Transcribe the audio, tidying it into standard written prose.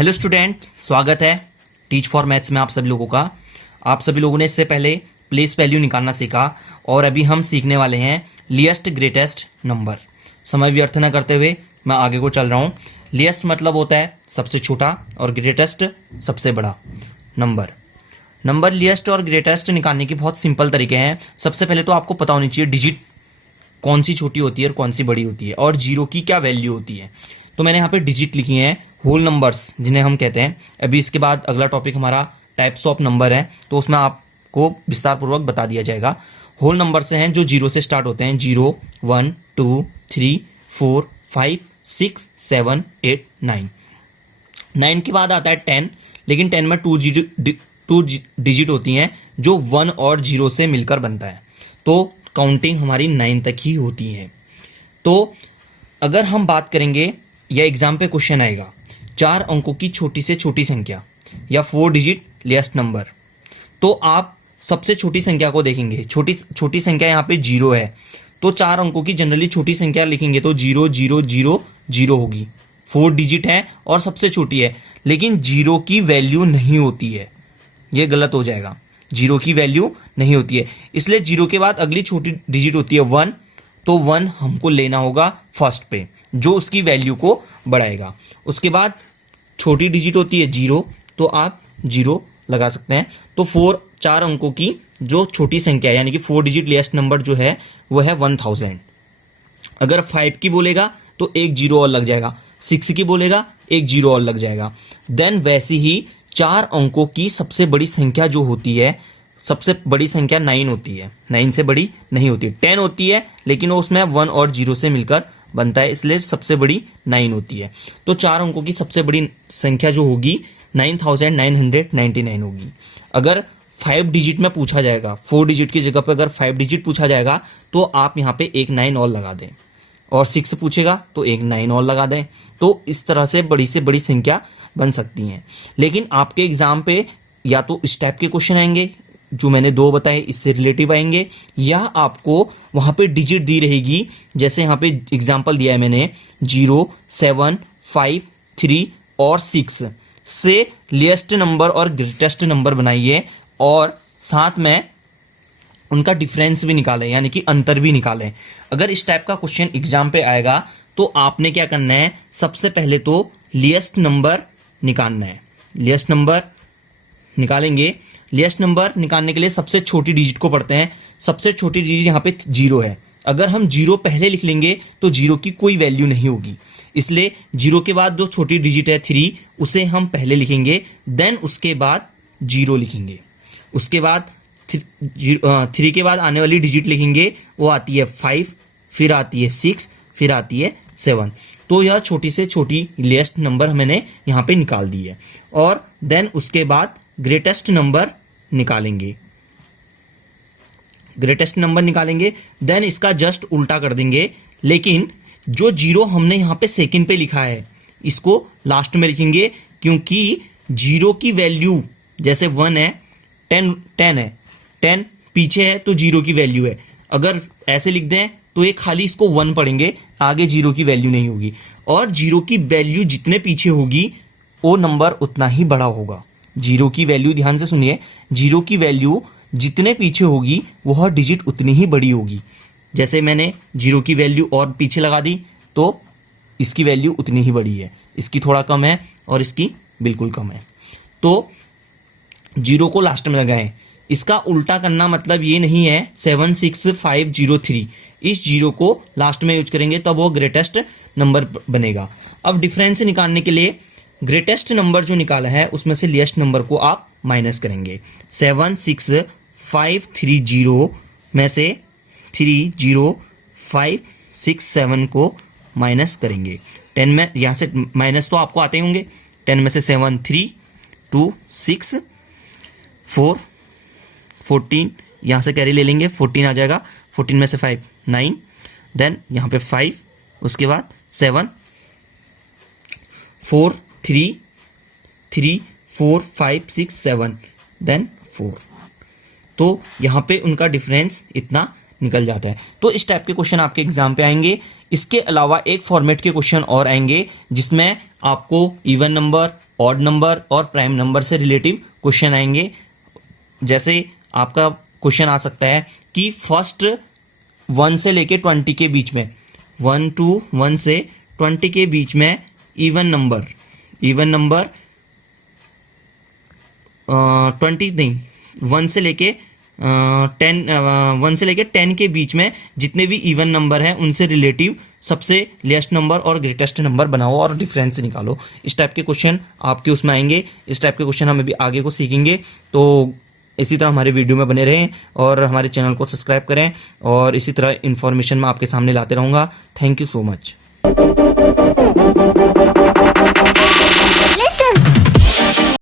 Hello student, स्वागत है teach for maths में आप सभी लोगों का। आप सभी लोगों ने इससे पहले प्लेस वैल्यू निकालना सीखा और अभी हम सीखने वाले हैं लिएस्ट ग्रेटेस्ट नंबर। समय व्यर्थ न करते हुए मैं आगे को चल रहा हूँ। लिएस्ट मतलब होता है सबसे छोटा और ग्रेटेस्ट सबसे बड़ा नंबर। लिएस्ट और ग्रेटेस्ट निकालने के बहुत सिंपल तरीके हैं। सबसे पहले तो आपको पता होनी चाहिए डिजिट कौन सी छोटी होती है और कौन सी बड़ी होती है और जीरो की क्या वैल्यू होती है। तो मैंने यहाँ पे डिजिट लिखी हैं, होल नंबर्स जिन्हें हम कहते हैं। अभी इसके बाद अगला टॉपिक हमारा टाइप्स ऑफ नंबर है, तो उसमें आपको विस्तारपूर्वक बता दिया जाएगा। होल नंबर से हैं जो जीरो से स्टार्ट होते हैं, 0, 1, 2, 3, 4, 5, 6, 7, 8, 9। 9 के बाद आता है 10, लेकिन 10 में टू डिजिट होती हैं जो 1 और 0 से मिलकर बनता है। तो काउंटिंग हमारी 9 तक ही होती है। तो अगर हम बात करेंगे या एग्जाम पे क्वेश्चन आएगा 4 अंकों की छोटी से छोटी संख्या या 4 डिजिट लिएस्ट नंबर, तो आप सबसे छोटी संख्या को देखेंगे। छोटी संख्या यहाँ पे 0 है, तो 4 अंकों की जनरली छोटी संख्या लिखेंगे तो 0 0 0 0 होगी। 4 डिजिट है और सबसे छोटी है, लेकिन 0 की वैल्यू नहीं होती है। ये गलत हो जाएगा, 0 की वैल्यू नहीं होती है। इसलिए 0 के बाद अगली छोटी डिजिट होती है 1, तो 1 हमको लेना होगा फर्स्ट पे, जो उसकी वैल्यू को बढ़ाएगा। उसके बाद छोटी डिजिट होती है 0, तो आप 0 लगा सकते हैं। तो 4 अंकों की जो छोटी संख्या यानी कि 4 डिजिट लिएस्ट नंबर जो है वो है 1000। अगर 5 की बोलेगा तो एक 0 और लग जाएगा, 6 की बोलेगा एक 0 और लग जाएगा। देन वैसी ही 4 अंकों की सबसे बड़ी संख्या जो होती है, सबसे बड़ी संख्या 9 होती है। 9 से बड़ी नहीं होती, 10 होती है, लेकिन वो उसमें 1 और 0 से मिलकर बनता है, इसलिए सबसे बड़ी 9 होती है। तो 4 अंकों की सबसे बड़ी संख्या जो होगी 9999 होगी। अगर 5 डिजिट में पूछा जाएगा, 4 डिजिट की जगह पर अगर 5 डिजिट पूछा जाएगा तो आप यहाँ पे एक 9 और लगा दें, और 6 पूछेगा तो एक 9 और लगा दें। तो इस तरह से बड़ी संख्या बन सकती हैं। लेकिन आपके एग्जाम पे या तो इस टाइप के क्वेश्चन आएंगे जो मैंने 2 बताए, इससे रिलेटिव आएंगे, या आपको वहाँ पे डिजिट दी रहेगी। जैसे यहाँ पे एग्जांपल दिया है मैंने 0, 7, 5, 3 और 6 से लिएस्ट नंबर और ग्रेटेस्ट नंबर बनाइए और साथ में उनका डिफरेंस भी निकालें, यानी कि अंतर भी निकालें। अगर इस टाइप का क्वेश्चन एग्जाम पे आएगा तो आपने क्या करना है, सबसे पहले तो लिएस्ट नंबर निकालना है। लिएस्ट नंबर निकालेंगे। लिएस्ट नंबर निकालने के लिए सबसे छोटी डिजिट को पढ़ते हैं। सबसे छोटी डिजिट यहाँ पे 0 है। अगर हम 0 पहले लिख लेंगे तो 0 की कोई वैल्यू नहीं होगी, इसलिए 0 के बाद जो छोटी डिजिट है 3, उसे हम पहले लिखेंगे। देन उसके बाद 0 लिखेंगे। उसके बाद 3 के बाद आने वाली डिजिट लिखेंगे, वो आती है 5, फिर आती है 6, फिर आती है 7। तो यह छोटी से छोटी लिएस्ट नंबर मैंने यहाँ पे निकाल दी है। और देन उसके बाद ग्रेटेस्ट नंबर निकालेंगे। ग्रेटेस्ट नंबर निकालेंगे, देन इसका जस्ट उल्टा कर देंगे। लेकिन जो 0 हमने यहाँ पे सेकंड पे लिखा है, इसको लास्ट में लिखेंगे, क्योंकि 0 की वैल्यू जैसे 1 है, 10 है, 10 पीछे है तो 0 की वैल्यू है। अगर ऐसे लिख दें तो ये खाली इसको 1 पढ़ेंगे, आगे 0 की वैल्यू नहीं होगी। और 0 की वैल्यू जितने पीछे होगी वो नंबर उतना ही बड़ा होगा। 0 की वैल्यू, ध्यान से सुनिए, 0 की वैल्यू जितने पीछे होगी वह डिजिट उतनी ही बड़ी होगी। जैसे मैंने 0 की वैल्यू और पीछे लगा दी तो इसकी वैल्यू उतनी ही बड़ी है। इसकी थोड़ा कम है और इसकी बिल्कुल कम है, तो 0 को लास्ट में लगाएं। इसका उल्टा करना मतलब ये नहीं है 76503, इस 0 को लास्ट में यूज करेंगे तब वो ग्रेटेस्ट नंबर बनेगा। अब डिफरेंस निकालने के लिए ग्रेटेस्ट नंबर जो निकाला है उसमें से लिएस्ट नंबर को आप माइनस करेंगे। 76530 में से 30567 को माइनस करेंगे। 10 में यहाँ से माइनस तो आपको आते ही होंगे। 10 में से 7, 3, 2, 6, 4, 14, यहाँ से कैरी ले लेंगे, 14 आ जाएगा। 14 में से 5, 9, देन यहाँ पे 5, उसके बाद 7, 4, 3, 4, 5, 6, 7, देन 4। तो यहाँ पे उनका डिफरेंस इतना निकल जाता है। तो इस टाइप के क्वेश्चन आपके एग्जाम पे आएंगे। इसके अलावा एक फॉर्मेट के क्वेश्चन और आएंगे जिसमें आपको इवन नंबर, ऑड नंबर और प्राइम नंबर से रिलेटिव क्वेश्चन आएंगे। जैसे आपका क्वेश्चन आ सकता है कि फर्स्ट 1 से लेके 20 के बीच में, 1 से 20 के बीच में इवन नंबर 20 नहीं, 1 से लेके 10 के बीच में जितने भी इवन नंबर हैं उनसे रिलेटिव सबसे लेस्ट नंबर और ग्रेटेस्ट नंबर बनाओ और डिफरेंस निकालो। इस टाइप के क्वेश्चन आपके उसमें आएंगे। इस टाइप के क्वेश्चन हम अभी आगे को सीखेंगे। तो इसी तरह हमारे वीडियो में बने रहें और हमारे चैनल को सब्सक्राइब करें और इसी तरह इन्फॉर्मेशन मैं आपके सामने लाते रहूँगा। Thank you so much.